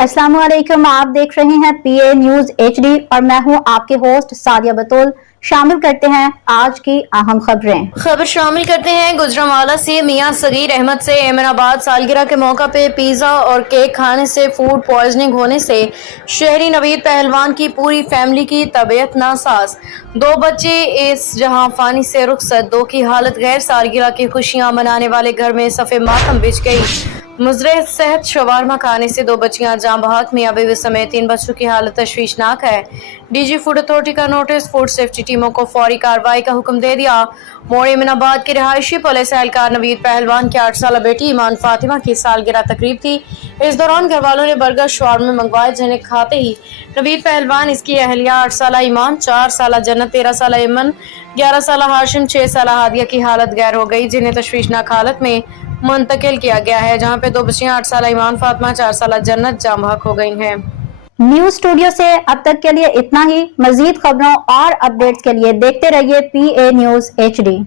अस्सलाम वालेकुम। आप देख रहे हैं पीए न्यूज एचडी और मैं हूं आपके होस्ट सादिया बतूल। शामिल करते हैं आज की अहम खबर शामिल करते हैं। गुजरांवाला से मियां सगीर अहमद से एमनाबाद सालगिरह के मौका पे पिज़्ज़ा और केक खाने से फूड पॉइजनिंग होने से शहरी नवीद पहलवान की पूरी फैमिली की तबीयत नासाज। 2 बच्चे इस जहां फानी से रुखसत, 2 की हालत गैर। सालगिरह की खुशियां मनाने वाले घर में सफ़े मातम बिछ गई। मुजरे सेहत शवारमा खाने से 2 बच्चियां जाँ बहक। मियां बीवी समेत 3 बच्चों की हालत तशवीशनाक है। डीजी फूड अथॉरिटी का नोटिस, फूड सेफ्टी टीमों को फौरी कार्रवाई का हुक्म दे दिया। मोड़ एमनाबाद के रिहायशी पुलिस एहलकार नवीद पहलवान की 8 साल बेटी ईमान फातिमा की सालगिरह तकरीब थी। इस दौरान घर वालों ने बर्गर शवारमे मंगवाए, जिन्हें खाते ही नवीद पहलवान, इसकी अहलिया 8 साल ईमान, 4 साल जन्नत, 13 साल इमन, 11 साल हाशिम, 6 साल हादिया की हालत गैर हो गई, जिन्हें तशवीशनाक हालत में मुंतकिल किया गया है, जहां पे 2 बच्चियां 8 साल ईमान फातिमा, 4 साल जन्नत जाँ बहक हो गई हैं। न्यूज स्टूडियो से अब तक के लिए इतना ही। मजीद खबरों और अपडेट्स के लिए देखते रहिए पीए न्यूज एचडी।